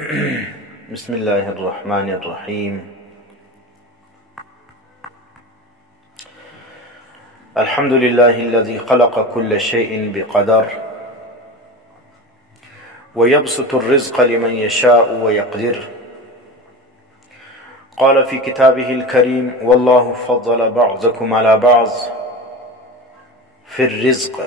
بسم الله الرحمن الرحيم. الحمد لله الذي خلق كل شيء بقدر ويبسط الرزق لمن يشاء ويقدر. قال في كتابه الكريم: والله فضل بعضكم على بعض في الرزق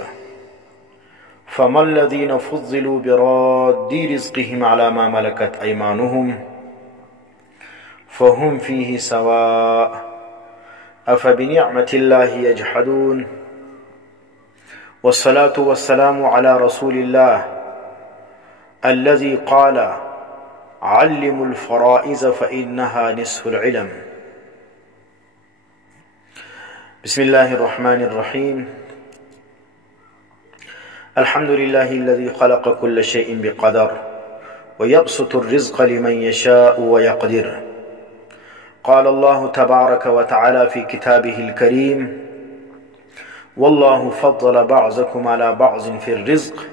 فما الذين فضلوا براد رزقهم على ما ملكت أيمانهم فهم فيه سواء أفبنعمة الله يجحدون. والصلاة والسلام على رسول الله الذي قال: علموا الفرائض فإنها نصف العلم. بسم الله الرحمن الرحيم. الحمد لله الذي خلق كل شيء بقدر ويبسط الرزق لمن يشاء ويقدر. قال الله تبارك وتعالى في كتابه الكريم: والله فضل بعضكم على بعض في الرزق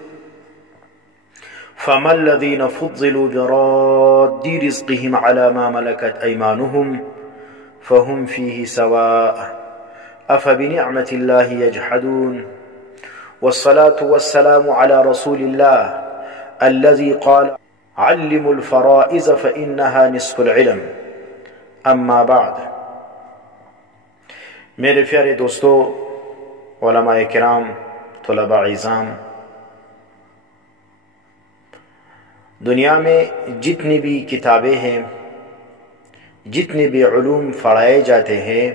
فما الذين فضلوا براد رزقهم على ما ملكت أيمانهم فهم فيه سواء أفبنعمة الله يجحدون. والصلاة والسلام على رسول الله الذي قال: علموا الفرائض فإنها نصف العلم. اما بعد. میرے پیارے دوستو، علماء کرام، طلباء عظام، دنیا میں جتنی بھی کتابیں ہیں، جتنے بھی علوم پڑھائے جاتے ہیں،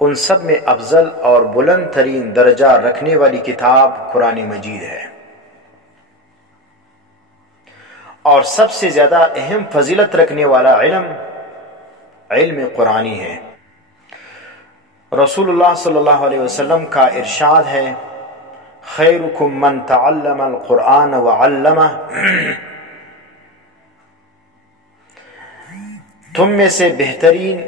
ان سب میں افضل اور بلند ترین درجہ رکھنے والی کتاب قرآن مجید ہے، اور سب سے زیادہ اہم فضیلت رکھنے والا علم قرآنی ہے۔ رسول اللہ صلی اللہ علیہ وسلم کا ارشاد ہے: خیرکم من تعلم القرآن وعلمہ، تم میں سے بہترین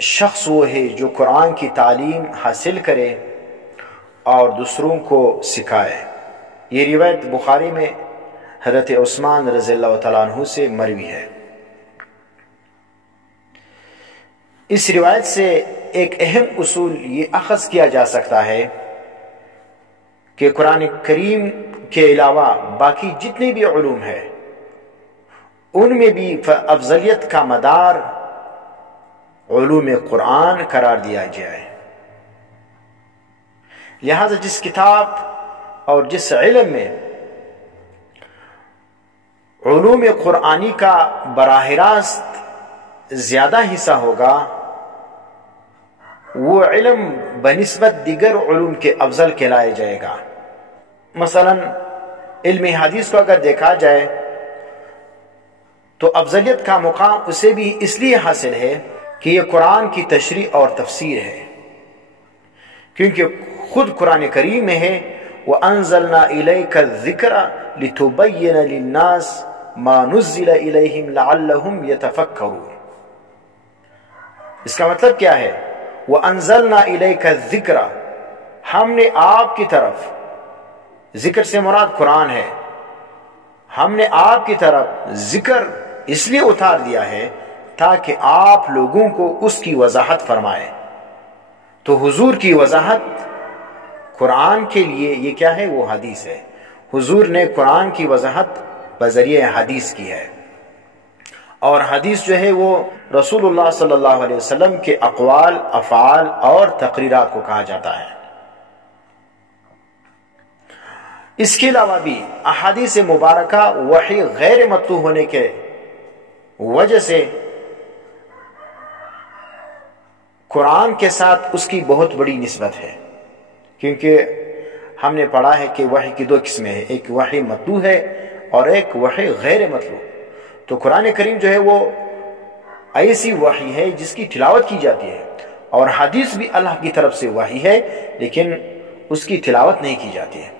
شخص وہ ہے جو قرآن کی تعلیم حاصل کرے اور دوسروں کو سکھائے۔ یہ روایت بخاری میں حضرت عثمان رضی اللہ تعالیٰ عنہ سے مروی ہے۔ اس روایت سے ایک اہم اصول یہ اخذ کیا جا سکتا ہے کہ قرآن کریم کے علاوہ باقی جتنے بھی علوم ہیں ان میں بھی افضلیت کا مدار علوم قرآن قرار دیا جائے۔ لہذا جس کتاب اور جس علم میں علوم قرآنی کا براہ راست زیادہ حصہ ہوگا، وہ علم بنسبت دیگر علوم کے افضل کہلایا جائے گا۔ مثلا علم حدیث کو اگر دیکھا جائے تو افضلیت کا مقام اسے بھی اس لیے حاصل ہے کہ یہ قرآن کی تشریح اور تفسیر ہے، کیونکہ خود قرآن کریم میں ہے: وَأَنزَلْنَا إِلَيْكَ الذِّكْرَ لِتُبَيِّنَ لِلنَّاسِ مَا نُزِّلَ إِلَيْهِمْ لَعَلَّهُمْ يَتَفَكَّرُونَ۔ اس کا مطلب کیا ہے؟ وَأَنزَلْنَا إِلَيْكَ الذِّكْرَ، ہم نے آپ کی طرف، ذکر سے مراد قرآن ہے، ہم نے آپ کی طرف ذکر اس لیے اتار دیا ہے تاکہ آپ لوگوں کو اس کی وضاحت فرمائے۔ تو حضور کی وضاحت قرآن کے لیے یہ کیا ہے؟ وہ حدیث ہے۔ حضور نے قرآن کی وضاحت بذریعہ حدیث کی ہے، اور حدیث جو ہے وہ رسول اللہ صلی اللہ علیہ وسلم کے اقوال، افعال اور تقریرات کو کہا جاتا ہے۔ اس کے علاوہ بھی احادیث مبارکہ وحی غیر مطلوع ہونے کے وجہ سے قرآن کے ساتھ اس کی بہت بڑی نسبت ہے، کیونکہ ہم نے پڑھا ہے کہ وحی کی دو قسمیں ہیں، ایک وحی مطلوع ہے اور ایک وحی غیر مطلوع۔ تو قرآن کریم جو ہے وہ ایسی وحی ہے جس کی تلاوت کی جاتی ہے، اور حدیث بھی اللہ کی طرف سے وحی ہے لیکن اس کی تلاوت نہیں کی جاتی ہے۔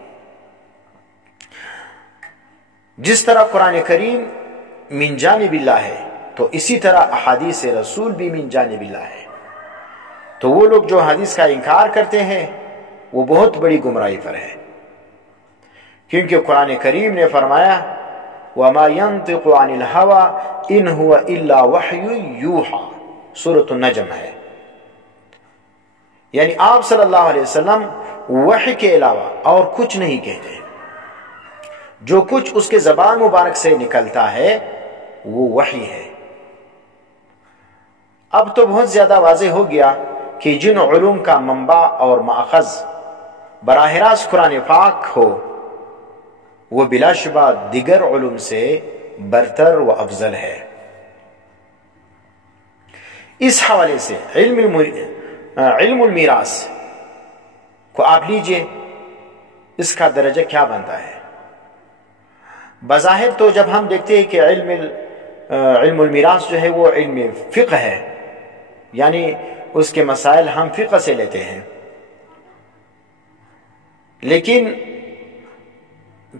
جس طرح قرآن کریم من جانب اللہ ہے تو اسی طرح احادیث رسول بھی من جانب اللہ ہے۔ تو وہ لوگ جو حدیث کا انکار کرتے ہیں وہ بہت بڑی گمراہی پر ہے، کیونکہ قرآن کریم نے فرمایا وما ينطق عن الهوى ان هو الا وحی یوحى، سورۃ النجم ہے۔ یعنی آپ صلی اللہ علیہ وسلم وحی کے علاوہ اور کچھ نہیں کہتے، جو کچھ اس کے زبان مبارک سے نکلتا ہے وہ وحی ہے۔ اب تو بہت زیادہ واضح ہو گیا کہ جن علوم کا منبع اور ماخذ براہ راست قرآن پاک ہو وہ بلا شبہ دیگر علوم سے برتر و افضل ہے۔ اس حوالے سے علم المیراث کو آپ لیجئے، اس کا درجہ کیا بنتا ہے؟ بظاہر تو جب ہم دیکھتے ہیں کہ علم المیراث جو ہے وہ علم فقہ ہے، یعنی اس کے مسائل ہم فقہ سے لیتے ہیں، لیکن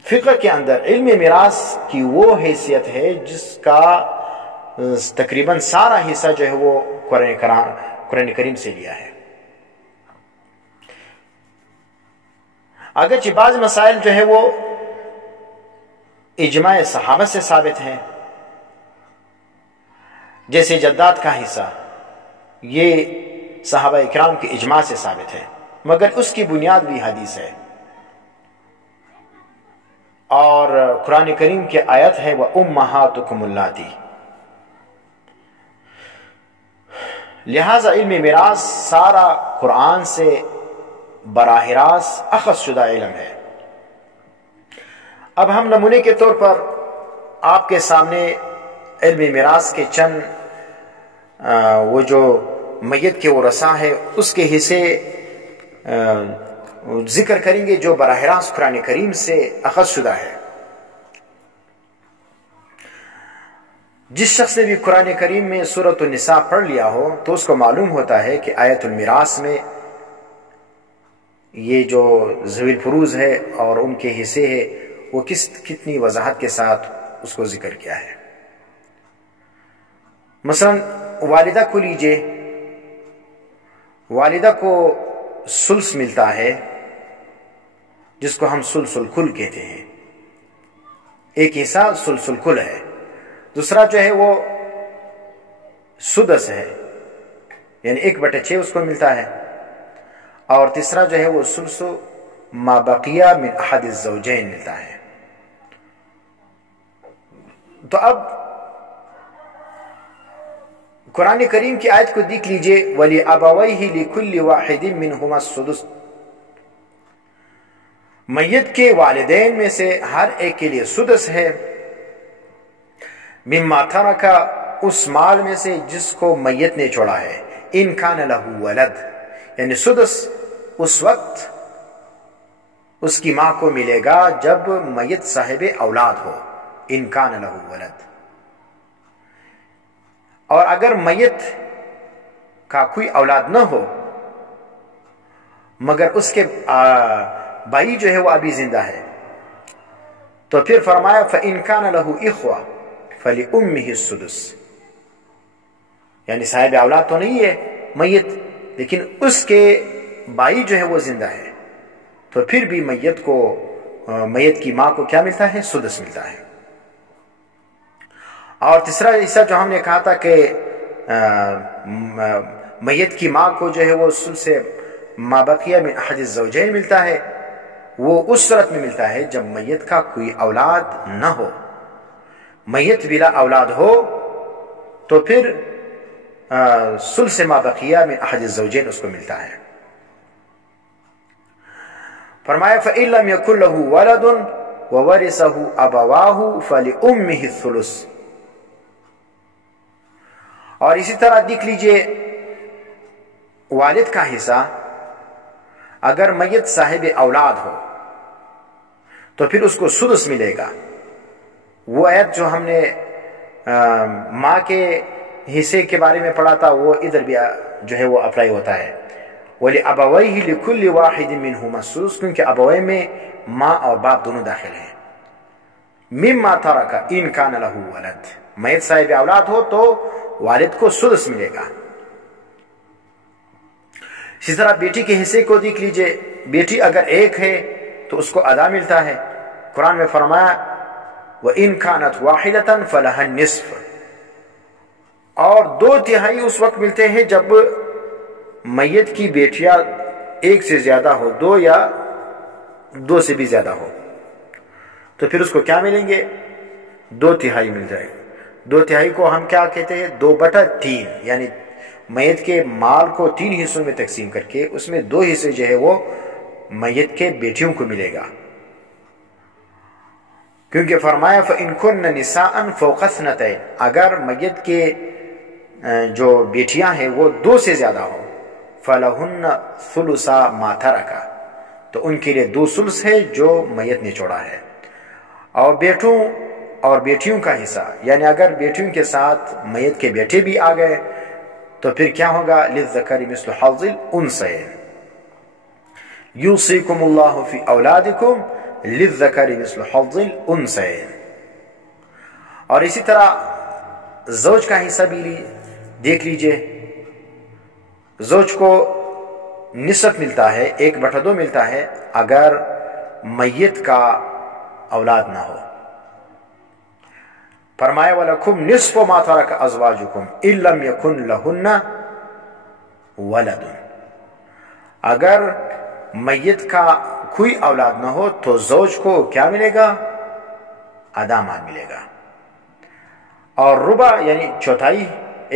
فقہ کے اندر علم میراث کی وہ حیثیت ہے جس کا تقریباً سارا حصہ جو ہے وہ قرآن کریم سے لیا ہے۔ اگرچہ بعض مسائل جو ہے وہ اجماع صحابہ سے ثابت ہیں، جیسے جدات کا حصہ، یہ صحابہ اکرام کے اجماع سے ثابت ہے، مگر اس کی بنیاد بھی حدیث ہے، اور قرآن کریم کی آیت ہے وَأُمَّهَاتُكُمُ اللَّاتِي۔ لہذا علم میراث سارا قرآن سے براہ راست اخذ شدہ علم ہے۔ اب ہم نمونے کے طور پر آپ کے سامنے علم میراث کے چند وہ جو میت کے ورثاء ہے اس کے حصے ذکر کریں گے جو براہ راست قرآن کریم سے اخذ شدہ ہے۔ جس شخص نے بھی قرآن کریم میں سورۃ النساء پڑھ لیا ہو تو اس کو معلوم ہوتا ہے کہ آیت المیراث میں یہ جو ذوی الفروض ہے اور ان کے حصے ہے وہ کتنی وضاحت کے ساتھ اس کو ذکر کیا ہے۔ مثلا والدہ کو لیجئے، والدہ کو ثلث ملتا ہے جس کو ہم ثلث الکل کہتے ہیں، ایک حصہ ثلث الکل ہے، دوسرا جو ہے وہ سدس ہے یعنی 1/6 اس کو ملتا ہے، اور تیسرا جو ہے وہ ثلث ما بقیہ من احد الزوجین ملتا ہے۔ تو اب قرآن کریم کی آیت کو دیکھ لیجئے وَلِأَبَوَيْهِ لِكُلِّ وَاحِدٍ مِّنْهُمَا السُّدُسُ، میت کے والدین میں سے ہر ایک کے لیے سدس ہے، مما ترک، اس مال میں سے جس کو میت نے چھوڑا ہے، ان کان لہ ولد، یعنی سدس اس وقت اس کی ماں کو ملے گا جب میت صاحب اولاد ہو، ان کان لہ ولد۔ اور اگر میت کا کوئی اولاد نہ ہو مگر اس کے بھائی جو ہے وہ ابھی زندہ ہے تو پھر فرمایا فَإِن كَانَ لَهُ إِخْوَةٌ فَلِأُمِّهِ السُّدُسُ، یعنی صاحب اولاد تو نہیں ہے میت لیکن اس کے بھائی جو ہے وہ زندہ ہے، تو پھر بھی میت کی ماں کو کیا ملتا ہے؟ سدس ملتا ہے۔ اور تیسرا حصہ جو ہم نے کہا تھا کہ میت کی ماں کو جو ہے وہ ثلث ما بقیہ من احد الزوجین ملتا ہے، وہ اس صورت میں ملتا ہے جب میت کا کوئی اولاد نہ ہو۔ میت بلا اولاد ہو تو پھر ثلث ما بقیہ من احد الزوجین اس کو ملتا ہے۔ فرمایا فَإِن لَّمْ يَكُن لَّهُ وَلَدٌ وَوَرِثَهُ أَبَوَاهُ فَلِأُمِّهِ الثُّلُثُ۔ اور اسی طرح دیکھ لیجئے والد کا حصہ، اگر میت صاحب اولاد ہو تو پھر اس کو سدس ملے گا۔ وہ آیت جو ہم نے ماں کے حصے کے بارے میں پڑھا تھا وہ ادھر بھی جو ہے وہ اپلائی ہوتا ہے، وَلِأَبَوَيْهِ لِكُلِّ وَاحِدٍ مِّنْهُمَا السُّدُسُ، کیونکہ ابوے میں ماں اور باپ دونوں داخل ہیں۔ مِمَّا تَرَكَ إِن كَانَ لَهُ وَلَدٌ، میت صاحب اولاد ہو تو والد کو سدس ملے گا۔ اسی طرح بیٹی کے حصے کو دیکھ لیجئے، بیٹی اگر ایک ہے تو اس کو آدھا ملتا ہے۔ قرآن میں فرمایا وَإِنْ كَانَتْ وَاحِدَةً فَلَهَا النِّصْفُ، اور 2/3 اس وقت ملتے ہیں جب میت کی بیٹیاں ایک سے زیادہ ہو، 2 یا 2 سے بھی زیادہ ہو، تو پھر اس کو کیا ملیں گے؟ 2/3 مل جائے گا۔ 2/3 کو ہم کیا کہتے ہیں؟ 2/3، یعنی میت کے مال کو 3 حصوں میں تقسیم کر کے اس میں 2 حصے جو ہے وہ میت کے بیٹیوں کو ملے گا، کیونکہ فرمایا فَإِن كُنَّ نِسَاءً فَوْقَ اثْنَتَيْنِ، اگر میت کے جو بیٹیاں ہیں وہ 2 سے زیادہ ہوں، فَلَهُنَّ ثُلُثَا مَا تَرَكَ، تو ان کے لیے 2 ثلث ہے جو میت نے چھوڑا ہے، اور بیٹوں اور بیٹیوں کا حصہ، یعنی اگر بیٹیوں کے ساتھ میت کے بیٹے بھی آ گئے تو پھر کیا ہوگا؟ لِلذَّكَرِ مِثْلُ حَظِّ الْأُنثَيَيْنِ يُوصِيكُمُ اللَّهُ فِي أَوْلَادِكُمْ لِلذَّكَرِ مِثْلُ حَظِّ الْأُنثَيَيْنِ، اور اسی طرح زوج کا حصہ بھی دیکھ لیجئے، زوج کو نصف ملتا ہے، 1/2 ملتا ہے اگر میت کا اولاد نہ ہو۔ فرمایا وَلَكُمْ نِصْفُ مَا تَرَكَ أَزْوَاجُكُمْ إِن لَّمْ يَكُن لَّهُنَّ وَلَدٌ، اگر میت کا کوئی اولاد نہ ہو تو زوج کو کیا ملے گا؟ آدھا مال ملے گا، اور ربع یعنی 1/4،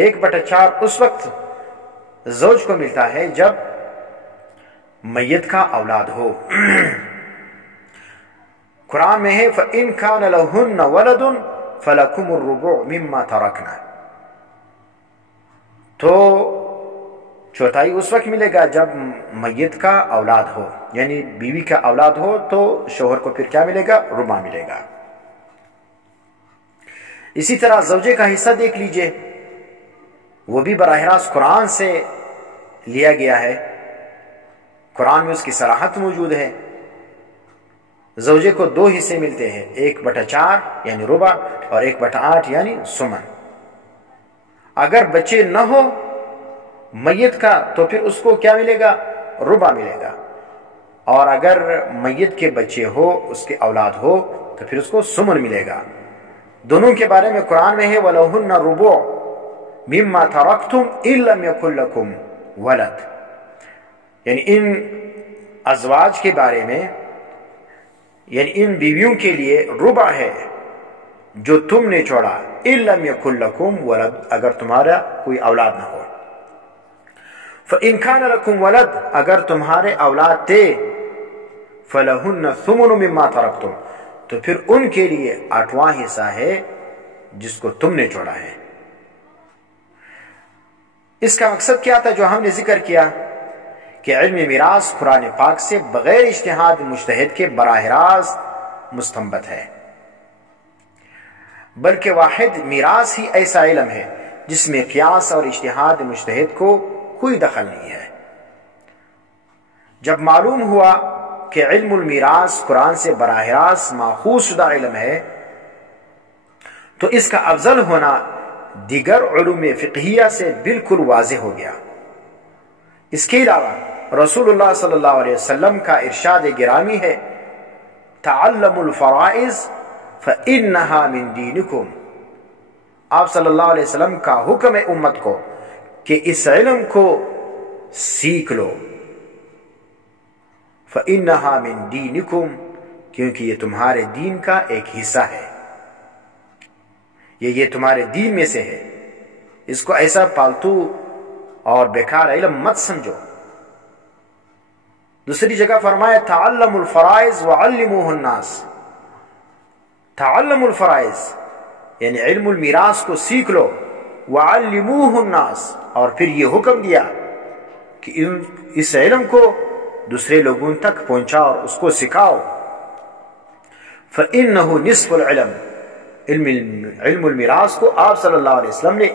1/4 اس وقت زوج کو ملتا ہے جب میت کا اولاد ہو۔ قرآن میں ہے فَإِن كَانَ لَهُنَّ وَلَدٌ فَلَكُمُ الرُّبُعُ مِمَّا تَرَكْنَا، تو 1/4 اس وقت ملے گا جب میت کا اولاد ہو، یعنی بیوی کا اولاد ہو تو شوہر کو پھر کیا ملے گا؟ ربع ملے گا۔ اسی طرح زوجے کا حصہ دیکھ لیجئے، وہ بھی براہ راست قرآن سے لیا گیا ہے، قرآن میں اس کی صراحت موجود ہے۔ زوجے کو 2 حصے ملتے ہیں، 1/4 یعنی ربع اور 1/8 یعنی ثمن۔ اگر بچے نہ ہو میت کا تو پھر اس کو کیا ملے گا؟ ربع ملے گا، اور اگر میت کے بچے ہو، اس کے اولاد ہو تو پھر اس کو ثمن ملے گا۔ دونوں کے بارے میں قرآن میں ہے وَلَهُنَّ الرُّبُعُ مِمَّا تَرَكْتُمْ إِن لَّمْ يَكُن لَّكُمْ وَلَدٌ، یعنی ان ازواج کے بارے میں، یعنی ان بیویوں کے لیے ربع ہے جو تم نے چھوڑا، إِن لَّمْ يَكُن لَّكُمْ وَلَدٌ، اگر تمہارا کوئی اولاد نہ ہو۔ فَإِن كَانَ لَكُمْ وَلَدٌ، اگر تمہارے اولاد تھے، فَلَهُنَّ الثُّمُنُ مِمَّا تَرَكْتُمْ، تو پھر ان کے لیے 8واں حصہ ہے جس کو تم نے چھوڑا ہے۔ اس کا مقصد کیا تھا جو ہم نے ذکر کیا کہ علم میراث قرآن پاک سے بغیر اجتہاد مجتہد کے براہ راست مستنبط ہے، بلکہ واحد میراث ہی ایسا علم ہے جس میں قیاس اور اجتہاد مجتہد کو کوئی دخل نہیں ہے۔ جب معلوم ہوا کہ علم المیراث قرآن سے براہ راست ماخوذ شدہ علم ہے تو اس کا افضل ہونا دیگر علوم فقہیہ سے بالکل واضح ہو گیا۔ اس کے علاوہ رسول اللہ صلی اللہ علیہ وسلم کا ارشاد گرامی ہے تعلموا الفرائض فإنها من دینکم، آپ صلی اللہ علیہ وسلم کا حکم ہے امت کو کہ اس علم کو سیکھ لو، فإنها من دینکم، کیونکہ یہ تمہارے دین کا ایک حصہ ہے، یہ تمہارے دین میں سے ہے، اس کو ایسا پالتو اور بیکار علم مت سمجھو۔ دوسری جگہ فرمایا تعلموا الفرائض وعلموه الناس، تعلموا الفرائض یعنی علم المیراث کو سیکھ لو، وعلموه الناس، اور پھر یہ حکم دیا کہ اس علم کو دوسرے لوگوں تک پہنچاؤ اور اس کو سکھاؤ۔ فإنه نصف العلم، علم المیراث کو آپ صلی اللہ علیہ وسلم نے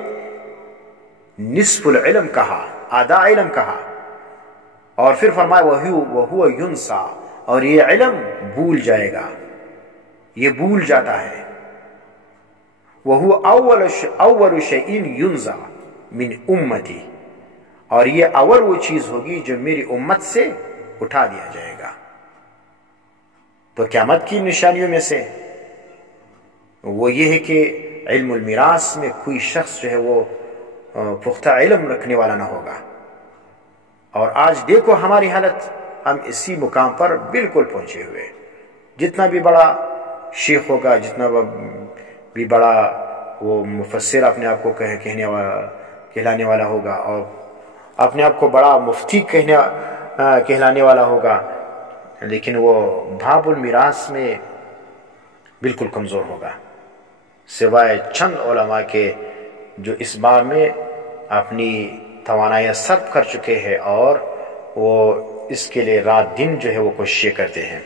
نصف العلم کہا، آدھا علم کہا، اور پھر فرمایا وَهُوَ يُنْسَى، اور یہ علم بھول جائے گا، یہ بھول جاتا ہے۔ وَهُوَ أَوَّلُ شَيْءٍ يُنْزَى مِنْ أُمَّتِي، اور یہ اول وہ چیز ہوگی جو میری امت سے اٹھا دیا جائے گا۔ تو قیامت کی نشانیوں میں سے وہ یہ ہے کہ علم المیراث میں کوئی شخص جو ہے وہ پختہ علم رکھنے والا نہ ہوگا۔ اور آج دیکھو ہماری حالت، ہم اسی مقام پر بالکل پہنچے ہوئے۔ جتنا بھی بڑا شیخ ہوگا، جتنا بھی بڑا وہ مفسر اپنے آپ کو کہلانے والا ہوگا، اور اپنے آپ کو بڑا مفتی کہلانے والا ہوگا، لیکن وہ باب المیراث میں بالکل کمزور ہوگا، سوائے چند علماء کے جو اس باب میں اپنی توانائیاں صرف کر چکے ہیں اور وہ اس کے لیے رات دن جو ہے وہ کوششیں کرتے ہیں۔